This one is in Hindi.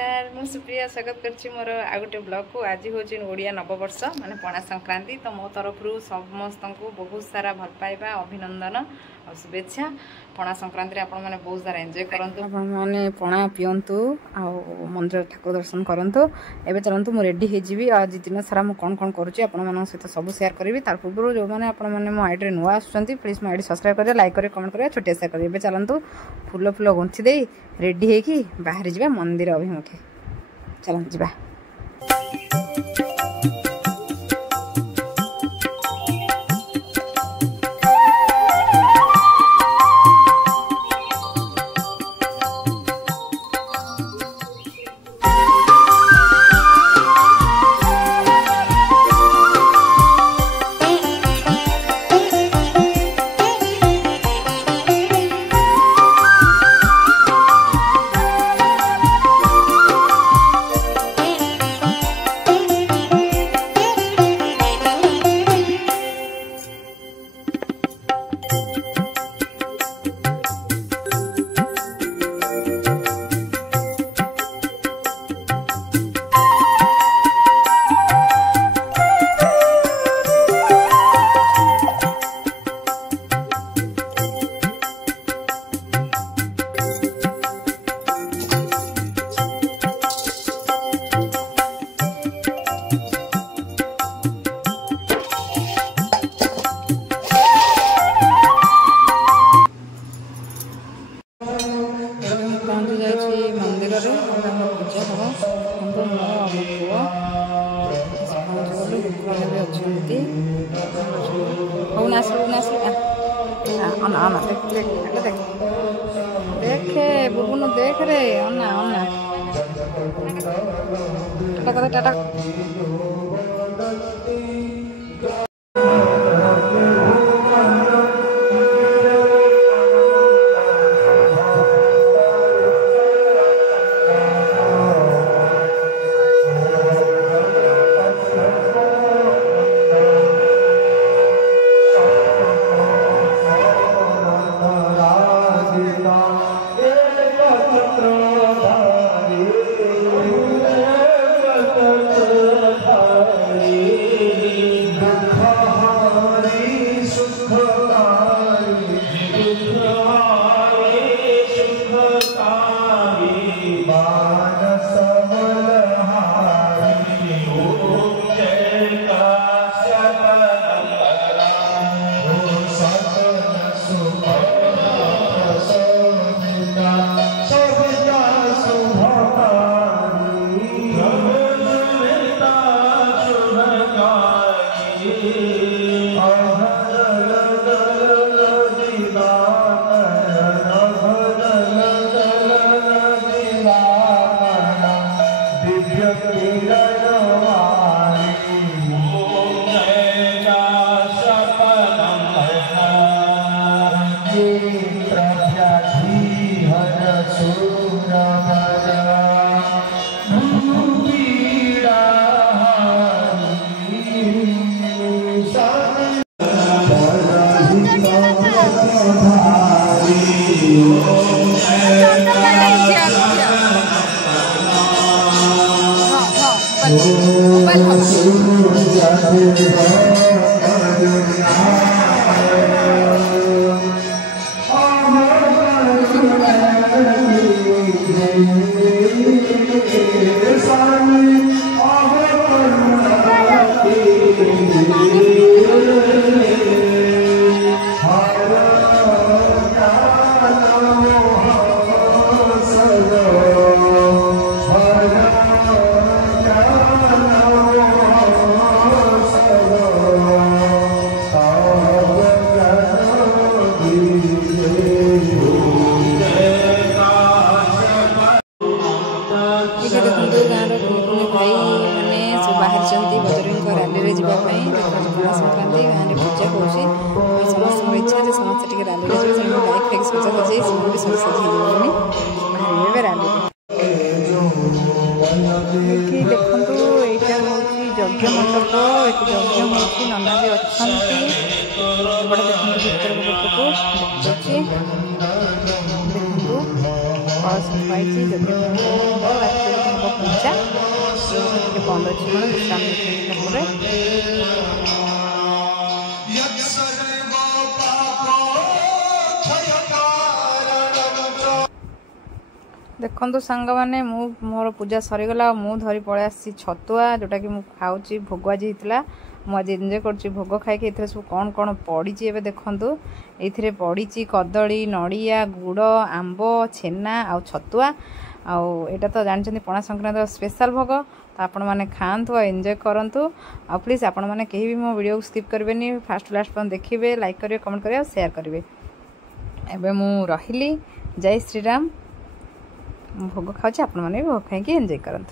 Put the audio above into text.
नमस्कार मु सुप्रिया स्वागत करछि मोर आ गोटे ब्लॉग को। आज हूँ ओडिया नववर्ष माने पणा संक्रांति। तो मो तरफ समस्त को बहुत सारा भल पाइबा अभिनंदन और शुभेच्छा। पणा संक्रांति रे आपण माने बहुत सारा एंजॉय करंतु, आपण माने पणा पियंतु आ मंदिर ठाकुर दर्शन करंतु। एबे चलंतु मु रेडी हे जीवी। आज दिन सारा मु कोन कोन करूछि आपण मानन सहित सब शेयर करबी। तार पूर्व जो माने आपण माने मो आईडी रे नुवा आछंती प्लीज मो आईडी सब्सक्राइब करिया, लाइक करिया, कमेंट करिया, छोटे शेयर करिया। एबे चलंतु फूल फूल गुंथि देई रेडी हे कि बाहर जीवा मंदिर अभिमुखे। चलंतु जीवा। देखे बुबुनु देख रे अन्ना अन्ना टाटा टाटा। यज्ञ मंडप यज्ञ होती नना भी अच्छा बड़ा देखते भीतर को देखिए देखो यज्ञ बंद अच्छी कौन विश्राम नहीं देखु सांग मैंने मोर पूजा सरीगला मु धरी पलि आसी छतुआ जोटा कि मुझे खाऊँ भोग आज होता मुझे एंजय कर भोग खाई सब कौन कौन पड़ी ए देखु ये पड़ी कदली नड़िया गुड़ आंब छेना आ छतुआ आटा तो जानते पणा संक्रांति स्पेशल भोग तो आपण मैंने खातु और एंजय करूँ आ प्लीज आपण मैंने कहीं भी मो वीडियो स्किप करेंगे फास्ट लास्ट पर्यंत देखिए लाइक करेंगे कमेंट करेंगे और शेयर करेंगे एवं मु रही जय श्रीराम भोग खाऊँ आपण मैंने भोग खाई एंजय करूँ।